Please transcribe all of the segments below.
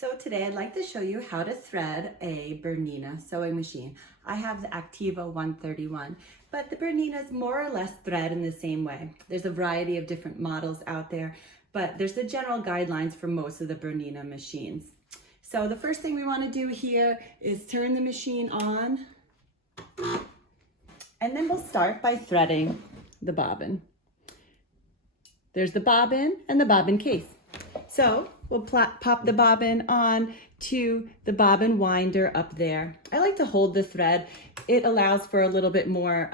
So today I'd like to show you how to thread a Bernina sewing machine. I have the Activa 131, but the Berninas more or less thread in the same way. There's a variety of different models out there, but there's the general guidelines for most of the Bernina machines. So the first thing we want to do here is turn the machine on, and then we'll start by threading the bobbin. There's the bobbin and the bobbin case. So we'll pop the bobbin on to the bobbin winder up there. I like to hold the thread. It allows for a little bit more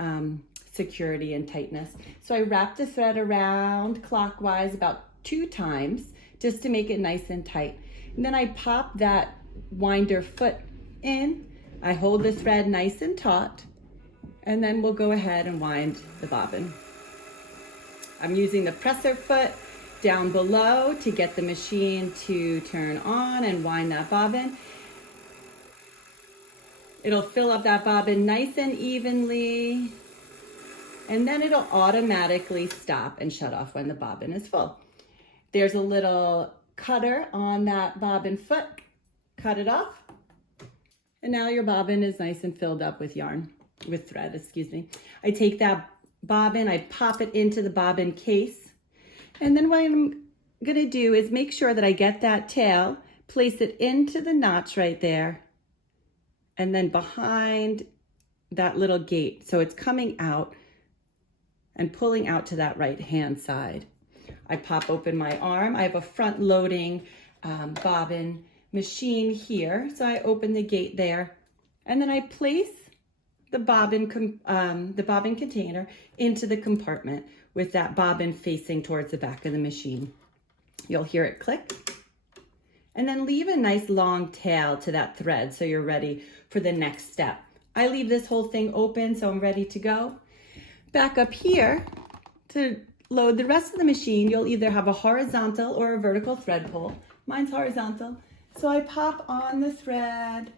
security and tightness. So I wrap the thread around clockwise about 2 times just to make it nice and tight. And then I pop that winder foot in. I hold the thread nice and taut, and then we'll go ahead and wind the bobbin. I'm using the presser foot down below to get the machine to turn on and wind that bobbin. It'll fill up that bobbin nice and evenly, and then it'll automatically stop and shut off when the bobbin is full. There's a little cutter on that bobbin foot. Cut it off, and now your bobbin is nice and filled up with thread, excuse me. I take that bobbin, I pop it into the bobbin case, and then what I'm gonna do is make sure that I get that tail, place it into the notch right there, and then behind that little gate. So it's coming out and pulling out to that right hand side. I pop open my arm. I have a front loading bobbin machine here. So I open the gate there, and then I place the bobbin container into the compartment with that bobbin facing towards the back of the machine. You'll hear it click, and then leave a nice long tail to that thread so you're ready for the next step. I leave this whole thing open so I'm ready to go. Back up here to load the rest of the machine, you'll either have a horizontal or a vertical thread pull. Mine's horizontal. So I pop on the thread,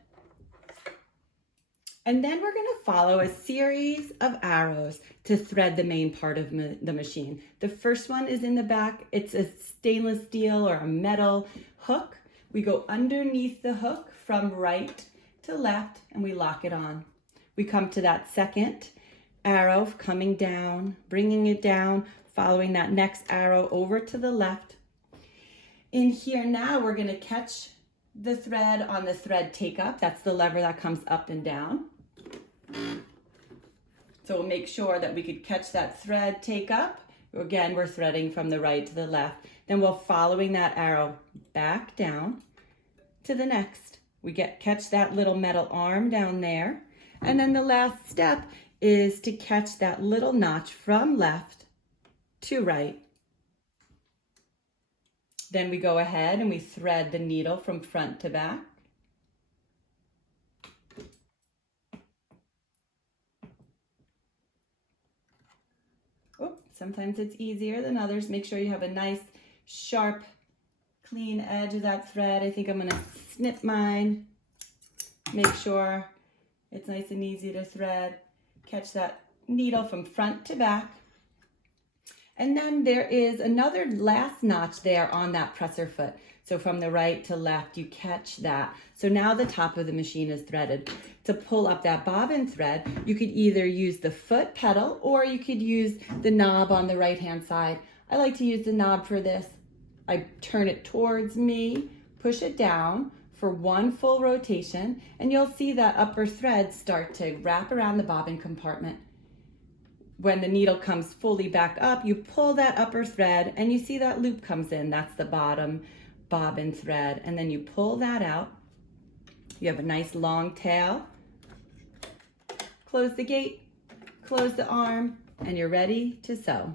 and then we're gonna follow a series of arrows to thread the main part of the machine. The first one is in the back. It's a stainless steel or a metal hook. We go underneath the hook from right to left, and we lock it on. We come to that second arrow coming down, bringing it down, following that next arrow over to the left. In here now, we're gonna catch the thread on the thread take up. That's the lever that comes up and down. So we'll make sure that we could catch that thread take up. Again, we're threading from the right to the left. Then we're following that arrow back down to the next. We catch that little metal arm down there. And then the last step is to catch that little notch from left to right. Then we go ahead and we thread the needle from front to back. Sometimes it's easier than others. Make sure you have a nice, sharp, clean edge of that thread. I think I'm gonna snip mine. Make sure it's nice and easy to thread. Catch that needle from front to back. And then there is another last notch there on that presser foot. So from the right to left, you catch that. So now the top of the machine is threaded. To pull up that bobbin thread, you could either use the foot pedal or you could use the knob on the right-hand side. I like to use the knob for this. I turn it towards me, push it down for 1 full rotation, and you'll see that upper thread start to wrap around the bobbin compartment. When the needle comes fully back up, you pull that upper thread and you see that loop comes in. That's the bottom bobbin thread. And then you pull that out. You have a nice long tail. Close the gate, close the arm, and you're ready to sew.